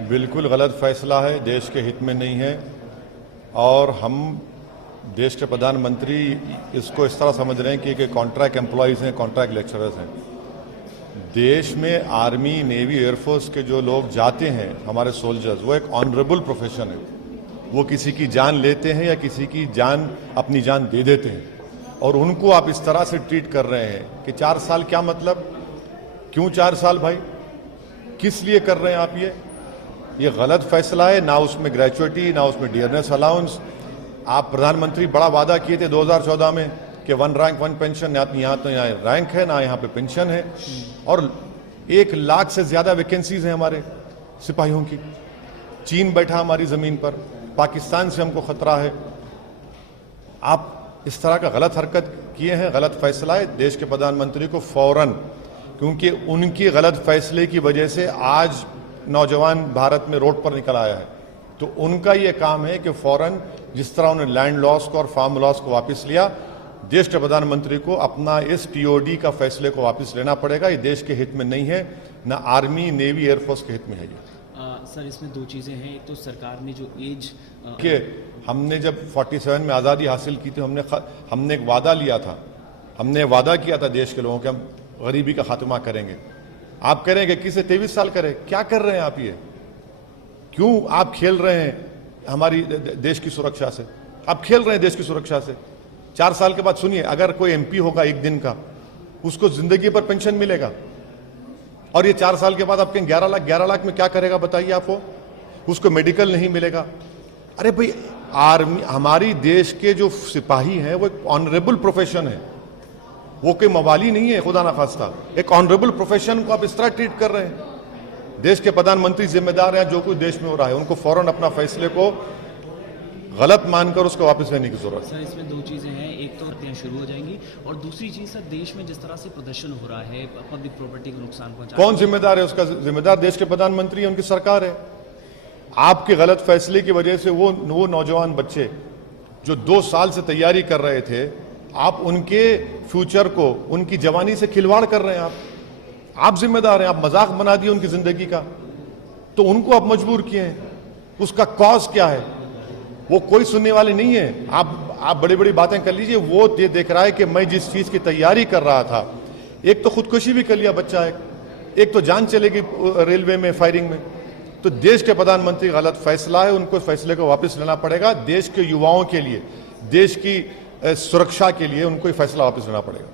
बिल्कुल गलत फैसला है, देश के हित में नहीं है। और हम देश के प्रधानमंत्री इसको इस तरह समझ रहे हैं कि ये कॉन्ट्रैक्ट एम्प्लॉयज़ हैं, कॉन्ट्रैक्ट लेक्चरर्स हैं। देश में आर्मी, नेवी, एयरफोर्स के जो लोग जाते हैं, हमारे सोल्जर्स, वो एक ऑनरेबल प्रोफेशन है। वो किसी की जान लेते हैं या किसी की जान, अपनी जान दे देते हैं। और उनको आप इस तरह से ट्रीट कर रहे हैं कि 4 साल, क्या मतलब? क्यों 4 साल भाई? किस लिए कर रहे हैं आप ये गलत फैसला है। ना उसमें ग्रेचुइटी, ना उसमें डियरनेस अलाउंस। आप प्रधानमंत्री बड़ा वादा किए थे 2014 में कि 1 रैंक 1 पेंशन, यहाँ तो यहाँ रैंक है ना यहाँ पे पेंशन है। और 1 लाख से ज्यादा वैकेंसीज हैं हमारे सिपाहियों की। चीन बैठा हमारी जमीन पर, पाकिस्तान से हमको खतरा है। आप इस तरह का गलत हरकत किए हैं, गलत फैसला है। देश के प्रधानमंत्री को फौरन, क्योंकि उनकी गलत फैसले की वजह से आज नौजवान भारत में रोड पर निकल आया है, तो उनका ये काम है कि फौरन, जिस तरह उन्होंने लैंड लॉस को और फार्म लॉस को वापस लिया, देश के प्रधानमंत्री को अपना इस टीओडी का फैसले को वापस लेना पड़ेगा। ये देश के हित में नहीं है, ना आर्मी, नेवी, एयरफोर्स के हित में है। सर, इसमें 2 चीज़ें हैं। एक तो सरकार ने जो एज कि हमने जब 47 में आज़ादी हासिल की थी, हमने एक वादा लिया था। हमने वादा किया था देश के लोगों के, हम गरीबी का खात्मा करेंगे। आप करेंगे, किसे 23 साल करें? क्या कर रहे हैं आप? ये क्यों आप खेल रहे हैं हमारी देश की सुरक्षा से? आप खेल रहे हैं देश की सुरक्षा से। 4 साल के बाद सुनिए, अगर कोई एमपी होगा 1 दिन का, उसको जिंदगी पर पेंशन मिलेगा। और ये 4 साल के बाद आपके 11 लाख में क्या करेगा बताइए आप? उसको मेडिकल नहीं मिलेगा। अरे भाई, आर्मी, हमारी देश के जो सिपाही हैं वो एक ऑनरेबल प्रोफेशन है, वो कोई मवाली नहीं है, खुदा ना खास्ता। एक ऑनरेबल प्रोफेशन को आप इस तरह ट्रीट कर रहे हैं। देश के प्रधानमंत्री जिम्मेदार हैं जो कुछ देश में हो रहा है, उनको फौरन अपना फैसले को गलत मानकर उसको वापस लेने की जरूरत है। सर, इसमें 2 चीज़ें हैं। एक तो हत्याएं शुरू हो जाएंगी, और दूसरी चीज़ सर, देश में जिस तरह से प्रदर्शन हो रहा है, पब्लिक प्रॉपर्टी को नुकसान पहुंचा, कौन जिम्मेदार है? उसका जिम्मेदार देश के प्रधानमंत्री है, उनकी सरकार है। आपके गलत फैसले की वजह से वो नौजवान बच्चे जो 2 साल से तैयारी कर रहे थे, आप उनके फ्यूचर को, उनकी जवानी से खिलवाड़ कर रहे हैं। आप जिम्मेदार हैं। आप मजाक बना दिए उनकी जिंदगी का, तो उनको आप मजबूर किए हैं। उसका कॉज क्या है? वो कोई सुनने वाले नहीं है। आप बड़ी बड़ी बातें कर लीजिए, वो ये देख रहा है कि मैं जिस चीज की तैयारी कर रहा था, एक तो खुदकुशी भी कर लिया बच्चा, एक तो जान चलेगी रेलवे में फायरिंग में। तो देश के प्रधानमंत्री गलत फैसला है, उनको फैसले को वापस लेना पड़ेगा। देश के युवाओं के लिए, देश की सुरक्षा के लिए उनको ये फैसला वापस लेना पड़ेगा।